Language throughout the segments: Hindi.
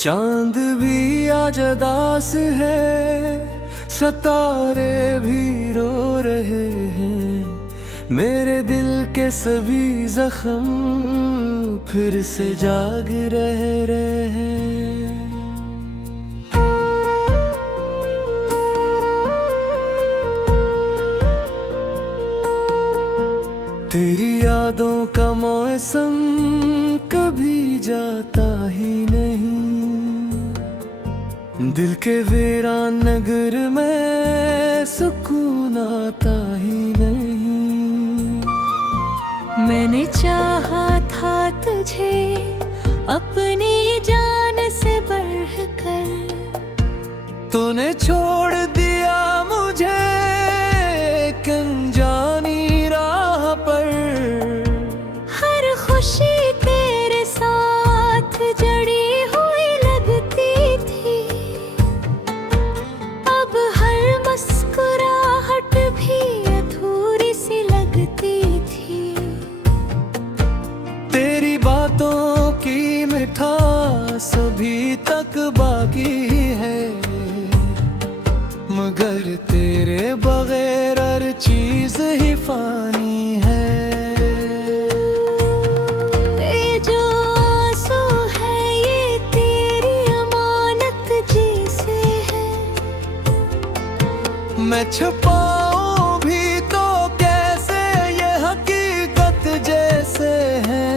चांद भी आज उदास है, सितारे भी रो रहे हैं, मेरे दिल के सभी जख्म फिर से जाग रहे हैं। तेरी यादों का मौसम कभी जाता ही नहीं, दिल के वीरान नगर में सुकून आता ही नहीं। मैंने चाहा था तुझे अपनी जान से बढ़कर, तूने छोड़ दिया मुझे एक अनजानी राह पर। हर खुशी तेरे साथ जड़ी हुई लगती थी, अब हर मुस्कुराहट भी अधूरी सी लगती थी। तेरी बातों की मिठास अभी तक बाकी है, मगर तेरे बगैर हर चीज ही फानी है। ये जो आंसू है ये तेरी अमानत जैसे है, मैं छुपाऊं भी तो कैसे ये हकीकत जैसे है।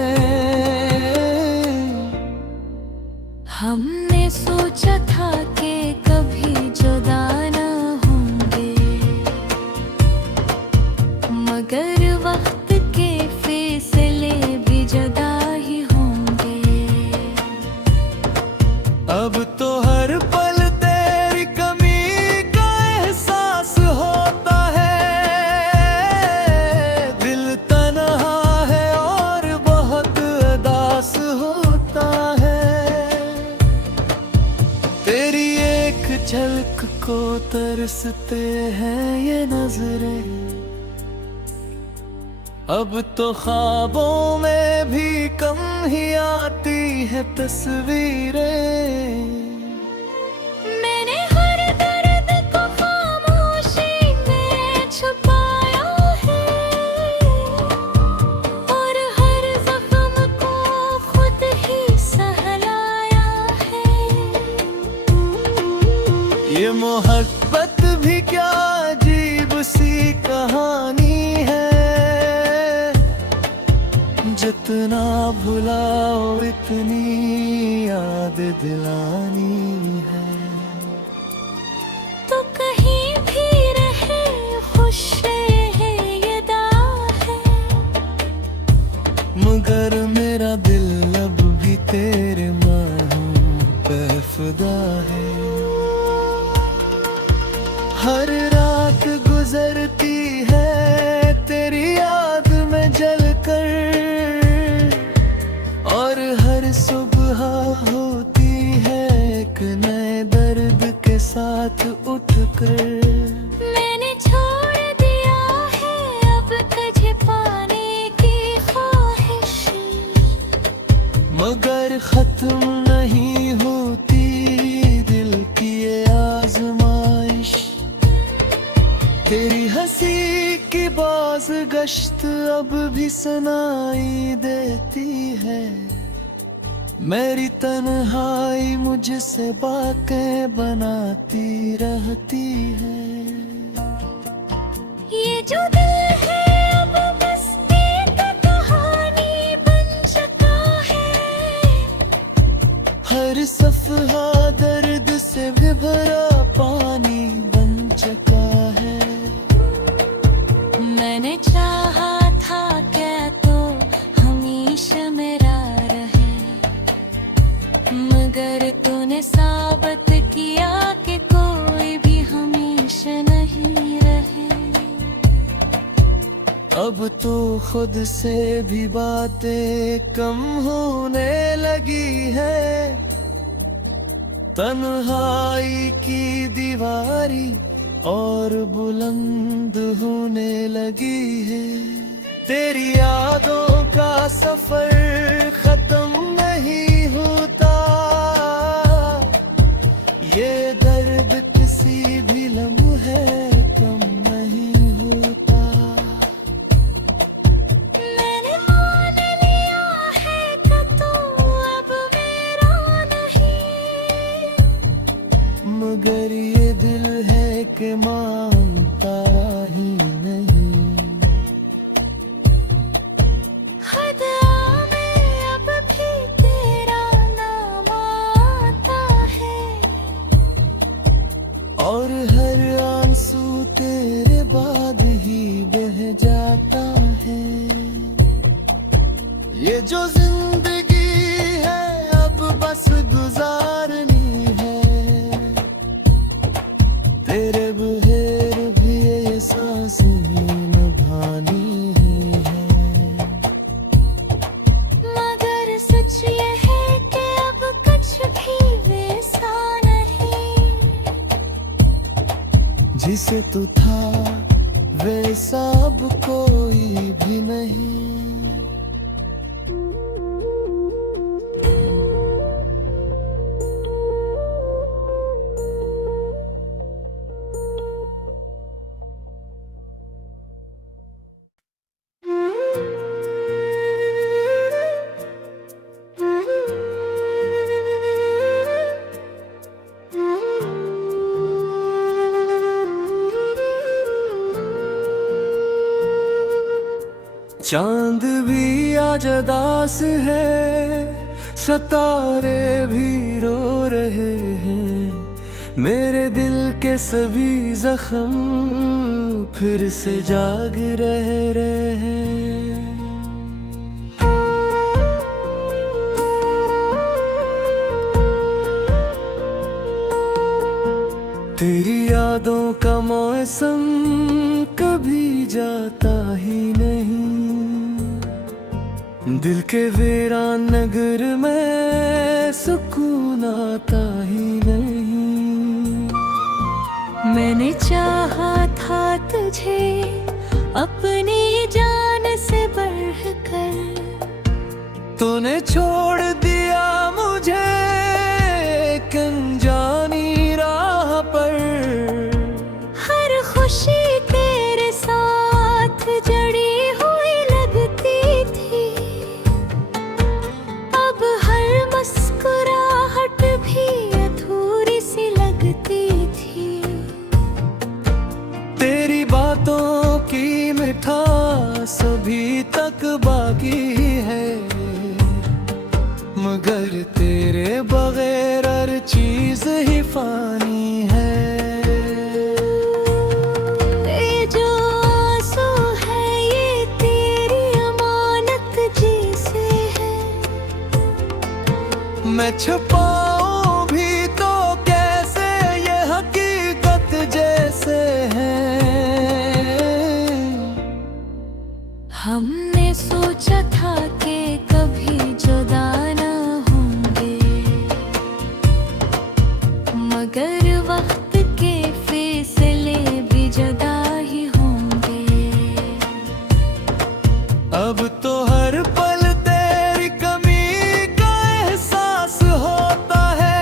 हमने सोचा था कि कभी जुदा ना होंगे, मगर वक्त के फैसले भी जुदा ही होंगे। अब तो हर पल तेरी कमी का एहसास होता है, दिल तन्हा है और बहुत उदास होता है। तेरी एक झलक को तरसते हैं ये नजरें, अब तो ख्वाबों में भी कम ही आती है तस्वीरें। मैंने हर दर्द को खामोशी में छुपाया है, और हर जख्म को खुद ही सहलाया है। ये मोहब्बत भी क्या अजीब सी कहानी है, जितना भुलाओ इतनी याद दिलानी है। तो कहीं भी रहे खुश रहे ये दाव है, मगर मेरा दिल अब भी तेरे माहों पे फिदा है। हर रात गुजरती है तेरी याद में जलकर, और हर सुबह होती है एक नए दर्द के साथ उठकर। मैंने छोड़ दिया है अब तुझे पाने की ख्वाहिश, मगर खत्म नहीं होती दिल की ये आजमाइश। तेरी हंसी की बाज गश्त अब भी सुनाई देती है, मेरी तन्हाई मुझसे बातें बनाती रहती है। ये जो दिल है अब बस एक कहानी बन चुका है, हर सफहा दर्द से भी भरा पानी बन चुका है। मैंने चाहा था क्या तो हमेशा मेरा रहे, मगर तूने साबित किया कि कोई भी हमेशा नहीं रहे। अब तो खुद से भी बातें कम होने लगी है, तन्हाई की दीवारी और बुलंद होने लगी है। तेरी यादों का सफर खत्म नहीं होता, मगर ये दिल है कि मानता ही नहीं। हद में अब भी तेरा नाम आता है, और हर आंसू तेरे बाद ही बह जाता है। ये जो जिंदगी है अब बस गुजारनी है, तेरे बगैर भी ये सांसें निभानी है। मगर सच ये है कि अब कुछ भी वैसा नहीं, जिसे तू था वैसा अब कोई भी नहीं। चांद भी आज उदास है, सितारे भी रो रहे हैं, मेरे दिल के सभी जख्म फिर से जाग रहे हैं। तेरी यादों का मौसम कभी जाता ही नहीं, दिल के वीरान नगर में सुकून आता ही नहीं। मैंने चाहा था तुझे अपनी जान से बढ़कर, तूने छोड़ दिया मुझे एक अनजानी राह पर। हर खुशी तेरे साथ जड़ी हुई लगती थी, अब हर मुस्कुराहट भी अधूरी सी लगती थी। तेरी बातों की मिठास अभी तक बाकी है, मगर तेरे बगैर हर चीज ही फानी है। ये जो आंसू है ये तेरी अमानत जैसे है, मैं छुपाऊं भी तो कैसे ये हकीकत जैसे है। हमने सोचा था कि कभी जुदा ना होंगे, मगर वक्त के फैसले भी जुदा ही होंगे। अब तो हर पल तेरी कमी का एहसास होता है,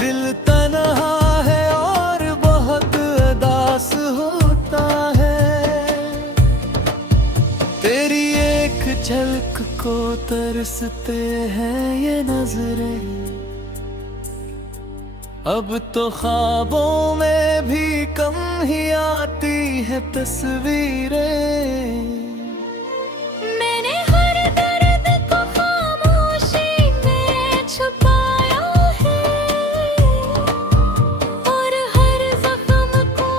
दिल तन्हा है और बहुत उदास होता है। तेरी एक झलक को तरसते हैं ये नजरें, अब तो ख्वाबों में भी कम ही आती है तस्वीरें। मैंने हर दर्द को खामोशी में छुपाया है, और हर जख्म को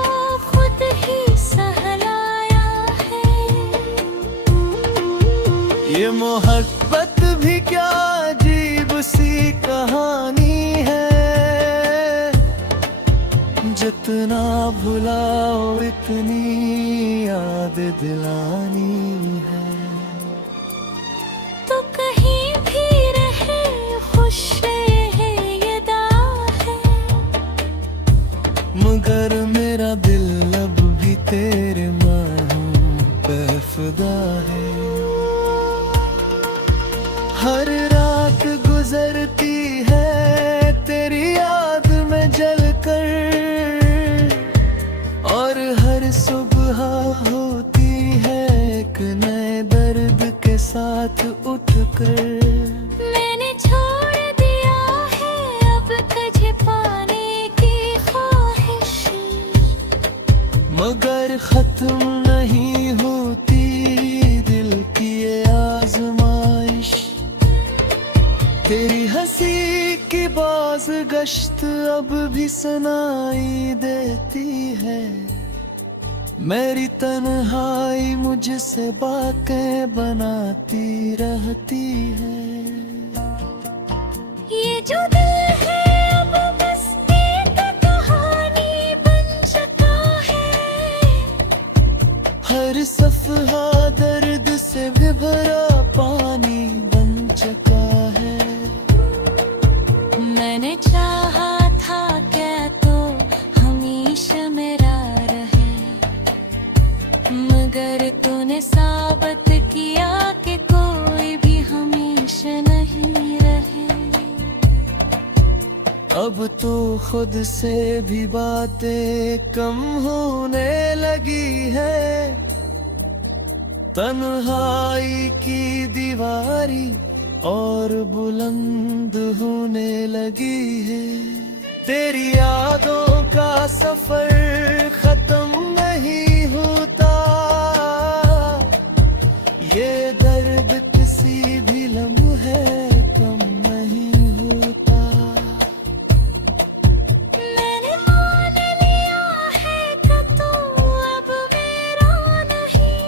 खुद ही सहलाया है। ये मोहब्बत भी क्या अजीब सी कहानी है, जितना भुलाओ इतनी याद दिलानी है। तो कहीं भी रहे खुश रहे ये दाव है, मगर मेरा दिल अब भी तेरे माहों पे फिदा है। हर रात गुजरती है तेरी याद में जलकर, और हर सुबह होती है एक नए दर्द के साथ उठकर। मैंने छोड़ दिया है अब तुझे तेरी हंसी की बाज गश्त अब भी सुनाई देती है। मेरी तन्हाई मुझसे बातें बनाती रहती है। ये जो दिल है अब बस एक कहानी बन चुका है। हर सफहा दर्द से भरा पानी बन चुका है। मैंने चाहा था क्या तो हमेशा मेरा रहे, मगर तूने साबित किया कि कोई भी हमेशा नहीं रहे। अब तो खुद से भी बातें कम होने लगी है। तन्हाई की दीवारी और बुलंद होने लगी है। तेरी यादों का सफर खत्म नहीं होता। ये दर्द किसी भी लम्हे कम नहीं होता। मैंने मान लिया है कि तू अब मेरा नहीं,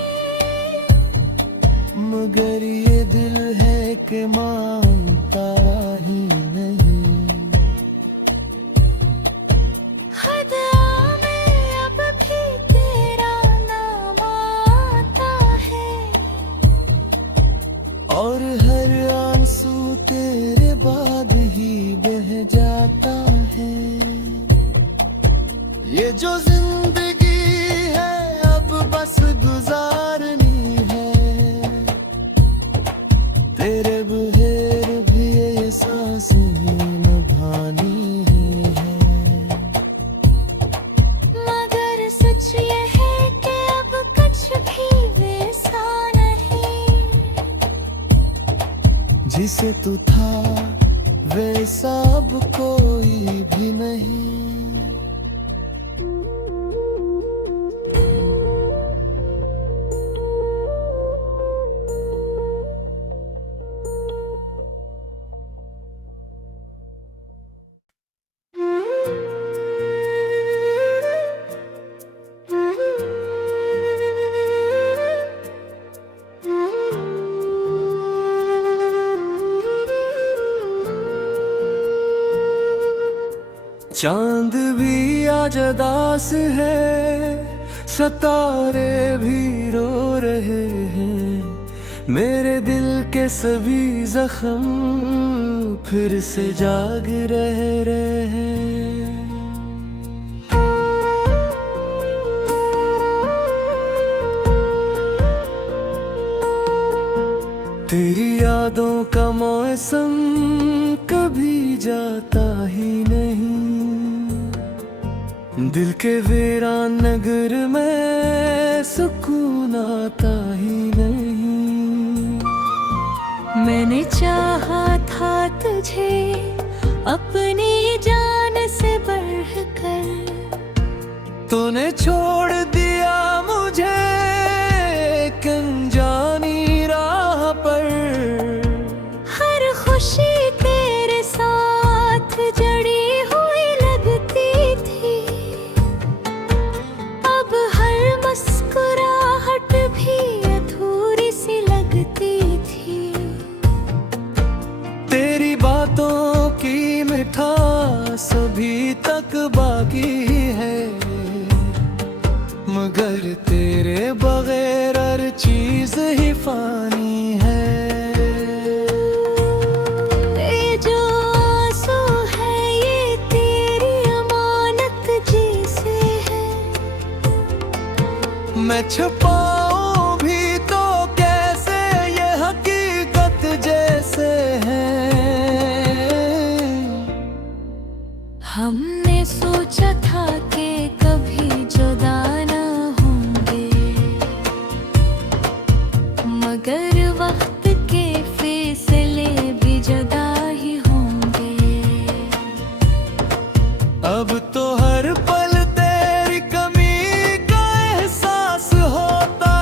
मगर ये दिल है कि मानता ही नहीं। हद में अब भी तेरा नाम आता है, और हर आंसू तेरे बाद ही बह जाता है। ये जो जिंदगी है अब बस गुजारनी है। तेरे बगैर भी ये सांसें निभानी है। मगर सच ये है कि अब कुछ भी वैसा नहीं। जिसे तू था वैसा अब कोई भी नहीं। चांद भी आज उदास है, सितारे भी रो रहे हैं। मेरे दिल के सभी जख्म फिर से जाग रहे हैं। तेरी यादों का मौसम कभी जाता ही नहीं। दिल के वीरान नगर में सुकून आता ही नहीं। मैंने चाहा था तुझे अपनी जान से बढ़कर, तूने छोड़ दिया मुझे एक अनजानी राह पर। हर खुशी तेरे साथ जड़ी हुई लगती थी। अब हर मुस्कुराहट भी अधूरी सी लगती थी। तेरी बातों की मिठास अभी तक बाकी है, मगर तेरे बगैर हर चीज ही फानी है। ये जो आंसू है ये तेरी अमानत जैसे है। मैं छुपाऊं भी तो कैसे ये हकीकत जैसे है। हमने सोचा था कि कभी जुदा न होंगे, मगर वक्त के फैसले भी जुदा ही होंगे। अब तो हर पल तेरी कमी का एहसास होता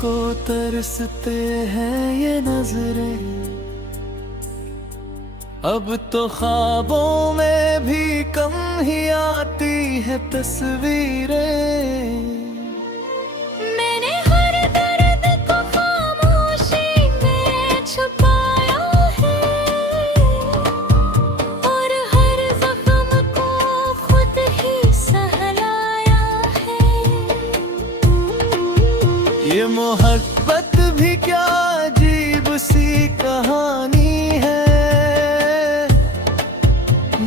को तरसते हैं ये नजरें, अब तो ख्वाबों में भी कम ही आती है तस्वीरें। मैंने हर दर्द को खामोशी में छुपाया है और हर जख्म को खुद ही सहलाया है। ये मोहब्बत भी क्या अजीब सी कहानी है,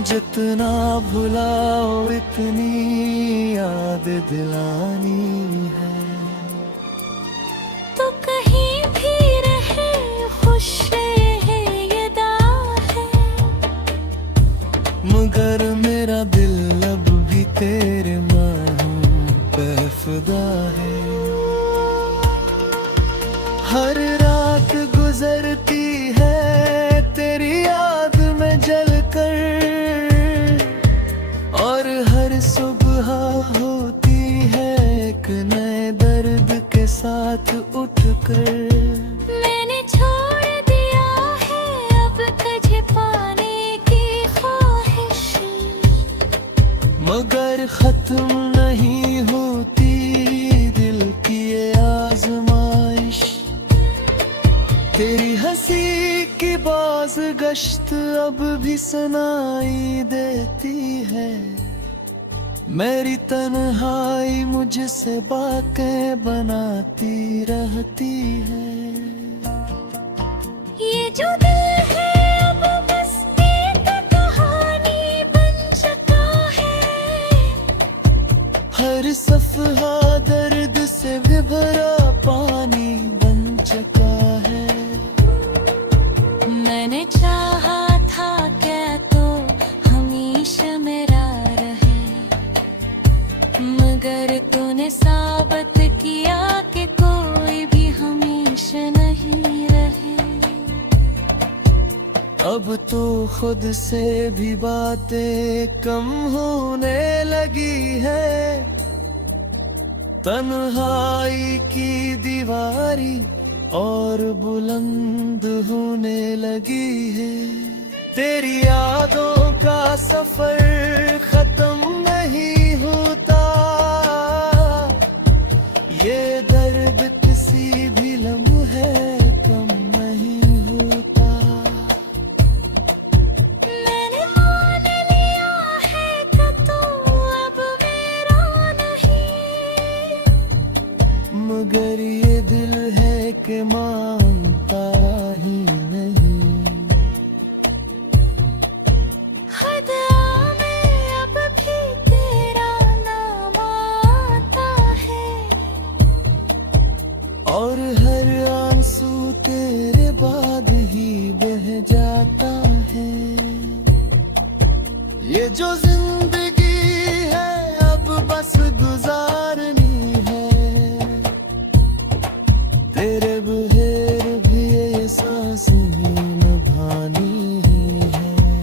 जितना भुलाओ इतनी याद दिलानी है। तो कहीं भी रहे खुश रहे ये दाव है, मगर मेरा दिल अब भी तेरे माहूं पे फिदा है। हर रात गुजरती है तेरी याद में जलकर, और हर सुबह होती है एक नए दर्द के साथ उठकर। मैंने छोड़ दिया है अब तुझे पाने की ख्वाहिश, मगर खत्म नहीं होती दिल की ये आजमाइश। तेरी हंसी की बाज गश्त अब भी सुनाई देती है, मेरी तन्हाई मुझसे बातें बनाती रहती है। ये जो दिल है अब बस एक कहानी बन चुका है, हर सफहा दर्द से भरा पानी बन चुका है। मैंने चाहा था क्या तो हमेशा मेरा रहे, मगर तूने साबित किया कि कोई भी हमेशा नहीं रहे। अब तो खुद से भी बातें कम होने लगी है, तन्हाई की दीवारी और बुलंद होने लगी है। तेरी यादों का सफर खत्म नहीं होता, ये दर्द किसी भी लम्हे कम नहीं होता। मैंने मान लिया है कि तू अब मेरा नहीं, मगर ये दिल है कि मानता ही नहीं। हद में अब भी तेरा नाम आता है, और हर आंसू तेरे बाद ही बह जाता है। ये जो जिंदगी है अब बस गुजारनी है, तेरे बगैर भी ये सांसें निभानी है।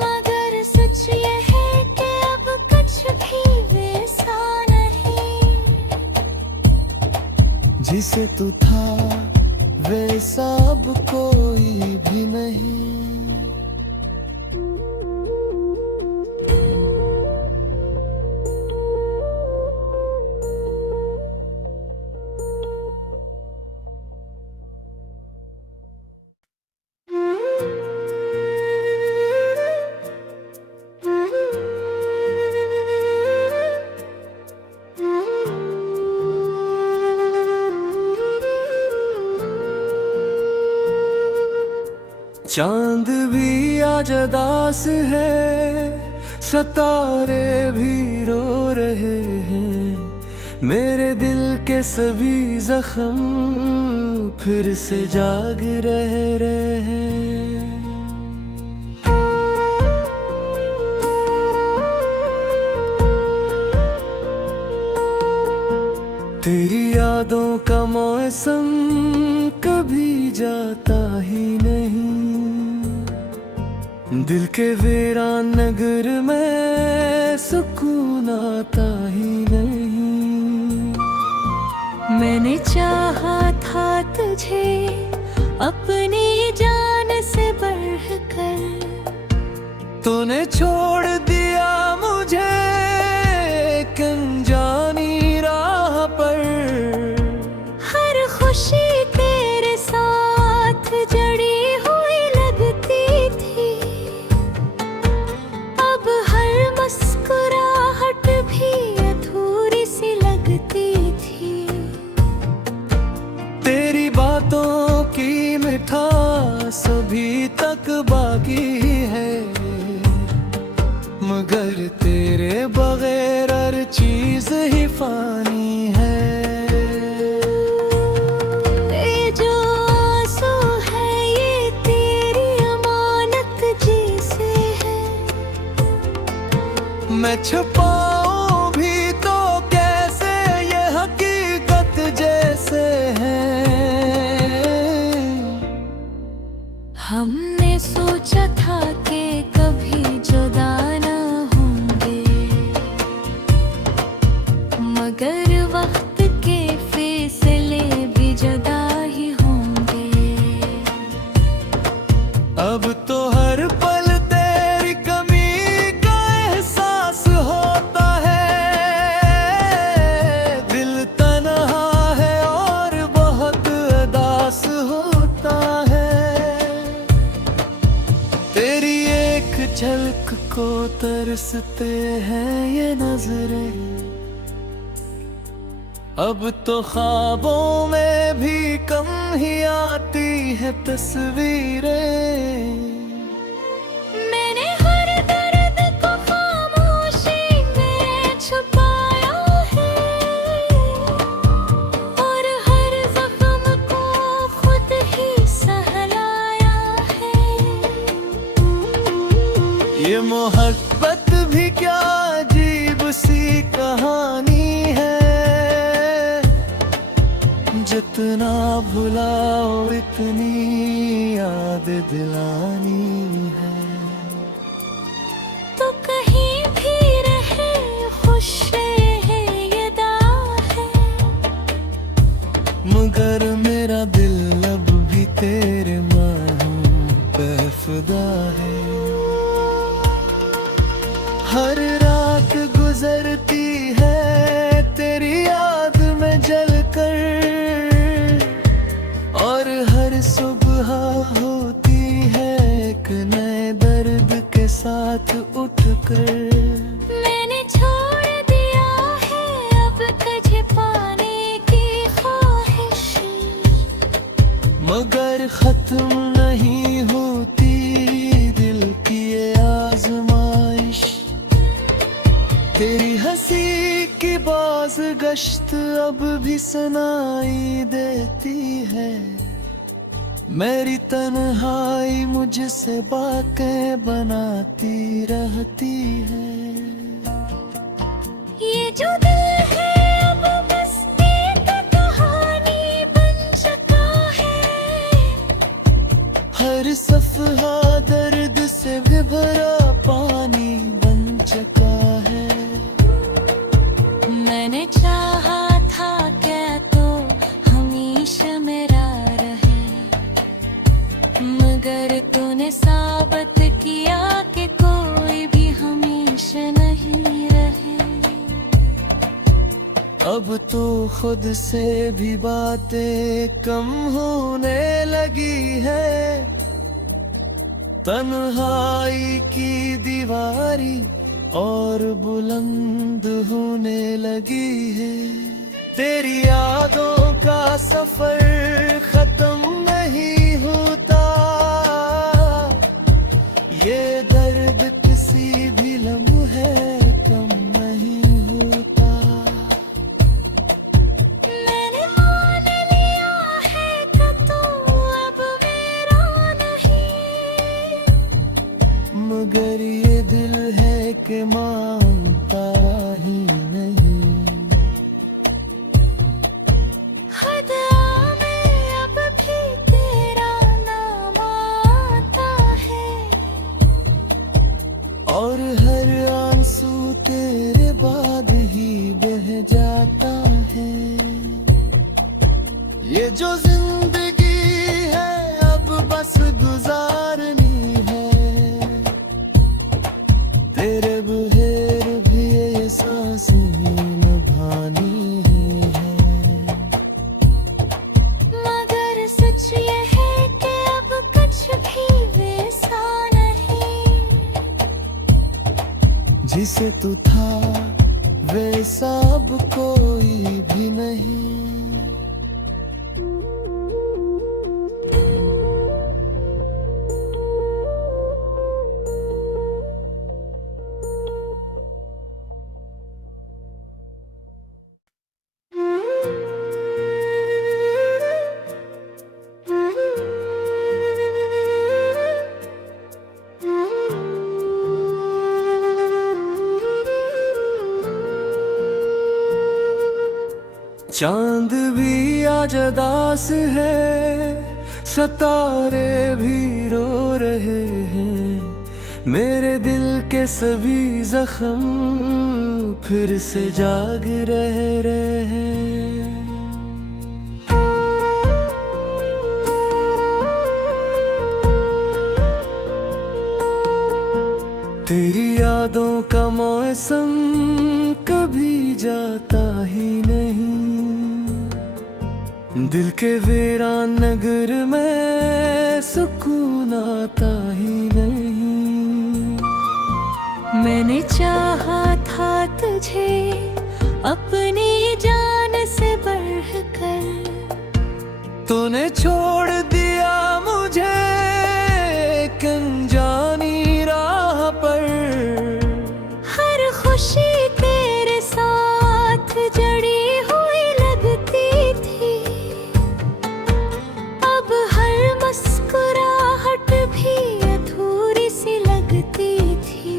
मगर सच ये है कि अब कुछ भी वैसा नहीं, जिसे तू था वैसा अब कोई भी नहीं। चांद भी आज दास है, सितारे भी रो रहे हैं, मेरे दिल के सभी जख्म फिर से जाग रहे हैं। तेरी यादों का मौसम कभी जाता ही नहीं, दिल के वीरान नगर में सुकून आता ही नहीं। मैंने चाहा था तुझे अपनी जान से बढ़कर, तूने छोड़ दिया मुझे एक अनजानी राह पर। हर खुशी तेरे साथ जड़ी हुई लगती थी, अब हर मुस्कुराहट भी अधूरी सी लगती थी। तेरी बातों की मिठास अभी तक बाकी है, मगर तेरे बगैर हर चीज ही फानी है। ये जो आंसू है ये तेरी अमानत जैसे है, मैं छुपाऊं भी तो कैसे ये हकीकत जैसे है। हमने सोचा था कि कभी जुदा ना होंगे, मगर वक्त के फैसले भी जुदा ही होंगे। अब तो हर पल तेरी कमी का एहसास होता है, दिल तन्हा है और बहुत उदास होता है। तेरी एक झलक को तरसते हैं ये नजरें, अब तो ख्वाबों में भी कम ही आती है तस्वीरें। मैंने हर दर्द को खामोशी में छुपाया है, और हर जख्म को खुद ही सहलाया है। ये मोहब्बत भी क्या अजीब सी कहानी है, जितना भुलाओ इतनी याद दिलानी है। तो कहीं भी रहे खुश रहे ये दाव है, मगर मेरा दिल अब भी तेरे माहूं पे फिदा है। हर रात गुजरती है तेरी याद में जलकर, और हर सुबह होती है एक नए दर्द के साथ उठकर। मैंने छोड़ दिया है अब तुझे पाने की ख्वाहिश, मगर खत्म नहीं होती दिल की ये आजमाइश। तेरी हंसी की बाज गश्त अब भी सुनाई देती है, मेरी तन्हाई मुझसे बातें बनाती रहती है। ये जो दिल है अब बस एक कहानी बन चुका है, हर सफहा दर्द से भी भरा पानी बन चुका है। मैंने चाहा था क्या तो हमेशा मेरा रहे, मगर तूने साबित किया कि कोई भी हमेशा नहीं रहे। अब तो खुद से भी बातें कम होने लगी है, तन्हाई की दीवारी और बुलंद होने लगी है। तेरी यादों का सफर खत्म नहीं होता, ये दर्द किसी भी लम्हे कम नहीं होता। मैंने मान लिया है कि तू अब मेरा नहीं, मगर ये दिल है कि मानता ही नहीं। हद में अब भी तेरा नाम आता है, और हर आंसू तेरे बाद ही बह जाता है। ये जो जिंदगी है अब बस गुजारनी है, तेरे बगैर भी ये सांसें निभानी है। मगर सच ये है कि अब कुछ भी वैसा नहीं, जिसे तू था वैसा अब कोई भी नहीं। चांद भी आज उदास है, सितारे भी रो रहे हैं, मेरे दिल के सभी जख्म फिर से जाग रहे हैं। तेरी यादों का मौसम कभी जाता ही नहीं, दिल के वीरान नगर में सुकून आता ही नहीं। मैंने चाहा था तुझे अपनी जान से बढ़कर, तूने छोड़ दिया मुझे एक अनजानी राह पर। हर खुशी तेरे साथ जड़ी हुई लगती थी, अब हर मुस्कुराहट भी अधूरी सी लगती थी।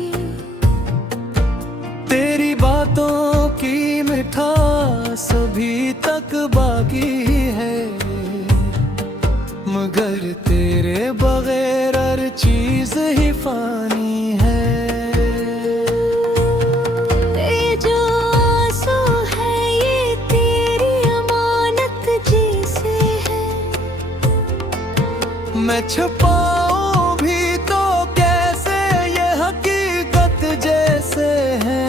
तेरी बातों की मिठास अभी तक बाकी है, मगर तेरे बगैर हर चीज ही फानी है। ये जो आंसू है ये तेरी अमानत जैसे है, मैं छुपाऊं भी तो कैसे ये हकीकत जैसे है।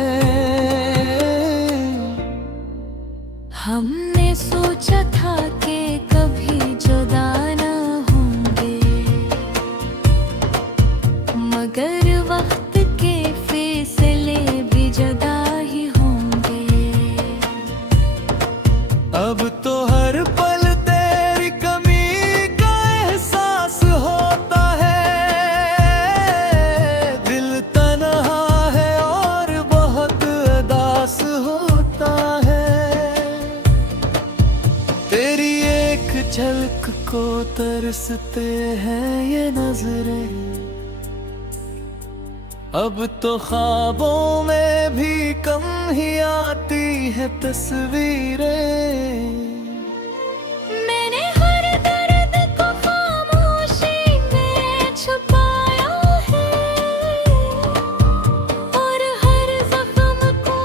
हमने सोचा था कि कभी जुदा न होंगे, मगर वक्त के फैसले भी जुदा ही होंगे। अब तो हर पल तेरी कमी का एहसास होता है, दिल तन्हा है और बहुत उदास होता है। तेरी एक झलक को तरसते हैं ये नजरें, अब तो ख्वाबों में भी कम ही आती है तस्वीरें। मैंने हर दर्द को खामोशी में छुपाया है, और हर जख्म को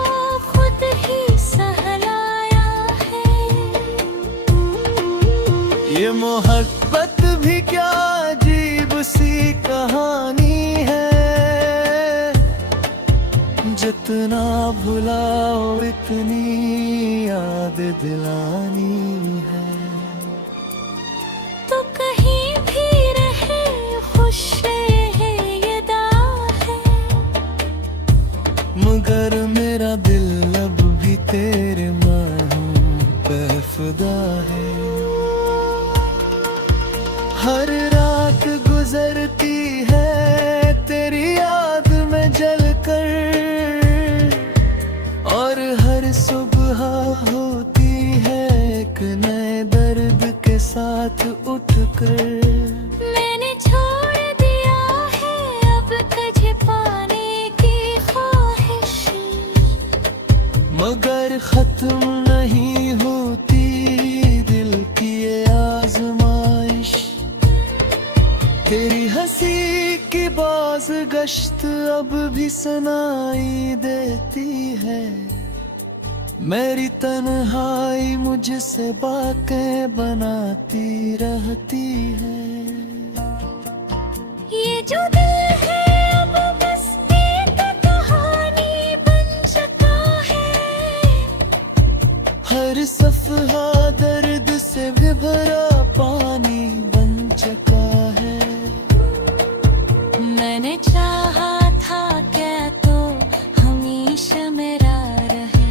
खुद ही सहलाया है। ये मोहब्बत भी क्या अजीब सी कहानी है, जितना भुलाओ इतनी याद दिलानी है। तो कहीं भी रहे खुश रहे ये दाव है, मगर मेरा दिल अब भी तेरे मानों पे फिदा है। हर रात गुजरती है तेरी याद में जलकर, और हर सुबह होती है एक नए दर्द के साथ उठकर। मैंने छोड़ दिया है अब तुझे पाने की ख्वाहिश, मगर खत्म नहीं होती दिल की ये आजमाइश। तेरी हंसी की बाज गश्त अब भी सुनाई देती है, मेरी तन्हाई मुझसे बातें बनाती रहती है। ये जो दिल है अब बस एक कहानी बन चुका है। हर सफहा दर्द से भी भरा पानी बन चुका है। मैंने चाहा था क्या तो हमेशा मेरा रहे,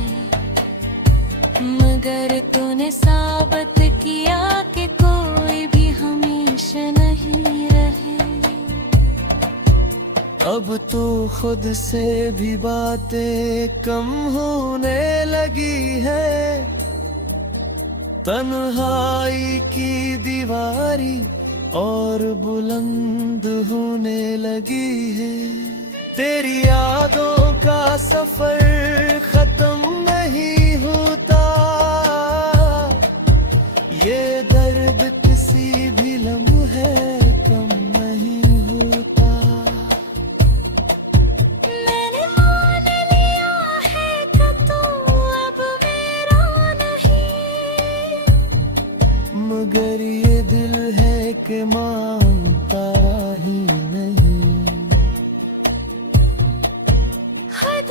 मगर तूने साबित किया कि कोई भी हमेशा नहीं रहे। अब तो खुद से भी बातें कम होने लगी है। तन्हाई की दीवारी और बुलंद होने लगी है। तेरी यादों का सफर खत्म नहीं होता। ये दर्द किसी भी लम्हे कम नहीं होता। मैंने मान लिया है कि तू अब मेरा नहीं, मगर ये दिल है कि मानता ही नहीं। हद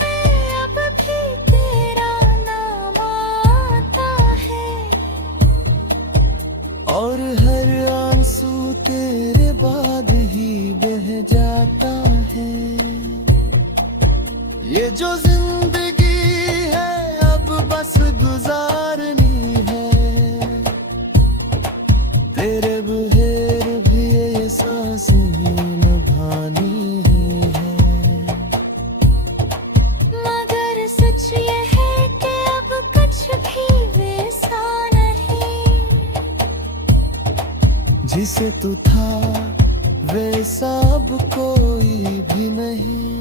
में अब भी तेरा नाम आता है, और हर आंसू तेरे बाद ही बह जाता है। ये जो जिंदगी है अब बस गुजारनी है। तेरे बगैर भी ये सांसें निभानी है। मगर सच ये है कि अब कुछ भी वैसा नहीं। जिसे तू था वैसा अब कोई भी नहीं।